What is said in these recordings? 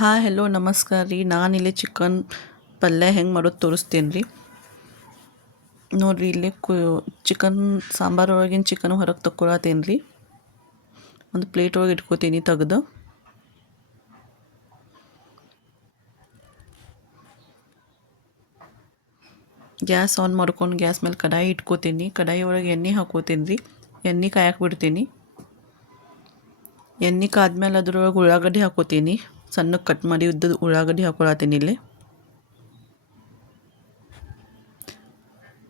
Hi hello ನಮಸ್ಕಾರ ರೀ. ನಾನು ಇಲ್ಲಿ ಚಿಕನ್ ಪಲ್ಯ ಹೆಂಗೆ ಮಾಡೋದು ತೋರಿಸ್ತೀನಿ ರೀ. ನೋಡಿರಿ, ಇಲ್ಲಿ ಕು, ಚಿಕನ್, ಸಾಂಬಾರು ಒಳಗಿನ ಚಿಕನ್ ಹೊರಗೆ ತಗೊಳತ್ತೇನೆ ರೀ. ಒಂದು ಪ್ಲೇಟ್ ಒಳಗೆ ಇಟ್ಕೋತೀನಿ ತೆಗೆದು. ಗ್ಯಾಸ್ ಆನ್ ಮಾಡ್ಕೊಂಡು ಗ್ಯಾಸ್ ಮೇಲೆ ಕಡಾಯಿ ಇಟ್ಕೋತೀನಿ. ಕಡಾಯಿ ಒಳಗೆ ಎಣ್ಣೆ ಹಾಕೋತೀನಿ ರೀ. ಎಣ್ಣೆ ಕಾಯಕ್ಕೆ ಬಿಡ್ತೀನಿ. ಎಣ್ಣೆ ಕಾದ್ಮೇಲೆ ಅದ್ರೊಳಗೆ ಉಳ್ಳಾಗಡ್ಡಿ ಹಾಕೋತೀನಿ. ಸಣ್ಣಗೆ ಕಟ್ ಮಾಡಿ ಉದ್ದದ ಉಳ್ಳಾಗಡ್ಡಿ ಹಾಕೊಳತ್ತೀನಿ ಇಲ್ಲಿ.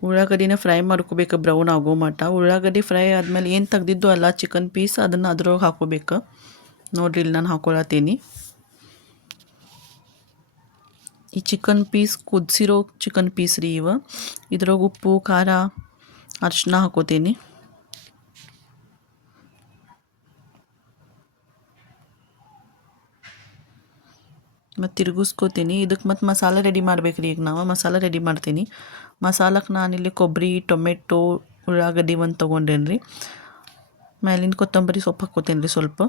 ಉಳ್ಳಾಗಡ್ಡಿನ ಫ್ರೈ ಮಾಡ್ಕೋಬೇಕು, ಬ್ರೌನ್ ಆಗೋ ಮಟ್ಟ. ಉಳ್ಳಾಗಡ್ಡಿ ಫ್ರೈ ಆದಮೇಲೆ ಏನು ತೆಗ್ದಿದ್ದು ಅಲ್ಲ, ಚಿಕನ್ ಪೀಸ್, ಅದನ್ನು ಅದ್ರೊಳಗೆ ಹಾಕೋಬೇಕು ನೋಡ್ರಿ ಇಲ್ಲಿ ನಾನು ಹಾಕೊಳತ್ತೀನಿ. ಈ ಚಿಕನ್ ಪೀಸ್ ಕುದಿಸಿರೋ ಚಿಕನ್ ಪೀಸ್ ರೀ ಇವ. ಇದ್ರೊಳಗೆ ಉಪ್ಪು, ಖಾರ, ಅರಿಶಿನ ಹಾಕೋತೀನಿ. ಮತ್ತು ತಿರುಗಿಸ್ಕೋತೀನಿ. ಇದಕ್ಕೆ ಮತ್ತು ಮಸಾಲೆ ರೆಡಿ ಮಾಡ್ಬೇಕು ರೀ ಈಗ ನಾವು ಮಸಾಲೆ ರೆಡಿ ಮಾಡ್ತೀನಿ. ಮಸಾಲಕ್ಕೆ ನಾನಿಲ್ಲಿ ಕೊಬ್ಬರಿ ಟೊಮೆಟೊ, ಉಳ್ಳಾಗಡ್ಡಿ ಒಂದು ತೊಗೊಂಡೇನಿ ರೀ ಮೇಲಿನ ಕೊತ್ತಂಬರಿ ಸೊಪ್ಪು ಹಾಕ್ಕೋತೀನಿ ರೀ ಸ್ವಲ್ಪ.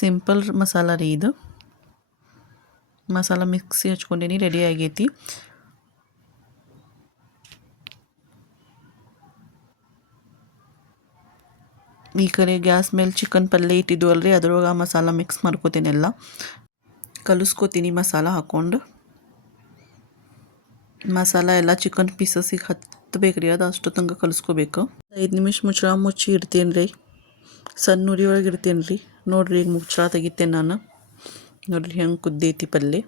ಸಿಂಪಲ್ ಮಸಾಲ ರೀ ಇದು. ಮಸಾಲ ಮಿಕ್ಸಿ ಹಚ್ಕೊಂಡೇನಿ ರೆಡಿ ಆಗೈತಿ. ಈ ಕಡೆ ಗ್ಯಾಸ್ ಮೇಲೆ ಚಿಕನ್ ಪಲ್ಯ ಇಟ್ಟಿದ್ದು ಅಲ್ರಿ, ಅದ್ರೊಳಗೆ ಮಸಾಲ ಮಿಕ್ಸ್ ಮಾಡ್ಕೋತೀನಿ ಎಲ್ಲ. ಕಲಿಸ್ಕೋತೀನಿ ಮಸಾಲ ಹಾಕ್ಕೊಂಡು. ಮಸಾಲ ಎಲ್ಲ ಚಿಕನ್ ಪೀಸಸ್ಸಿಗೆ ಹತ್ತಬೇಕು ರೀ ಅದು ಅಷ್ಟು ತನಕ ಕಲಿಸ್ಕೋಬೇಕು. ಐದು ನಿಮಿಷ ಮುಚ್ಚಳ, ಮುಚ್ಚಿ ಇಡ್ತೀನಿ ರೀ. ಸಣ್ಣ ಉರಿ ಒಳಗೆ ಇಡ್ತೀನಿ ರೀ. ನೋಡಿರಿ ಈಗ ಮುಚ್ಚಳ ತೆಗಿತೇನೆ ನಾನು. ನೋಡಿರಿ ಹೆಂಗೆ ಕುದ್ದೈತಿ ಪಲ್ಯ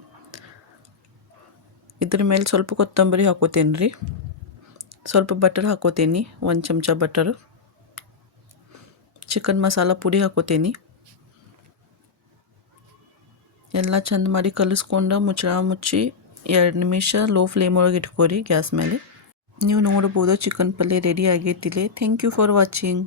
ಇದ್ರ ಮೇಲೆ ಸ್ವಲ್ಪ ಕೊತ್ತಂಬರಿ ಹಾಕೋತೇನೆ ರೀ ಸ್ವಲ್ಪ ಬಟರ್ ಹಾಕೋತೀನಿ, ಒಂದು ಚಮಚ ಬಟರ್ ಚಿಕನ್ ಮಸಾಲ ಪುಡಿ ಹಾಕೋತೀನಿ. ಎಲ್ಲ ಚಂದ ಮಾಡಿ ಕಲಿಸ್ಕೊಂಡು ಮುಚ್ಚಳ ಮುಚ್ಚಿ ಎರಡು ನಿಮಿಷ ಲೋ ಫ್ಲೇಮ್ ಒಳಗೆ ಇಟ್ಕೋರಿ ಗ್ಯಾಸ್ ಮೇಲೆ. ನೀವು ನೋಡ್ಬೋದು ಚಿಕನ್ ಪಲ್ಯ ರೆಡಿ ಆಗೈತಿಲೆ ಥ್ಯಾಂಕ್ ಯು ಫಾರ್ ವಾಚಿಂಗ್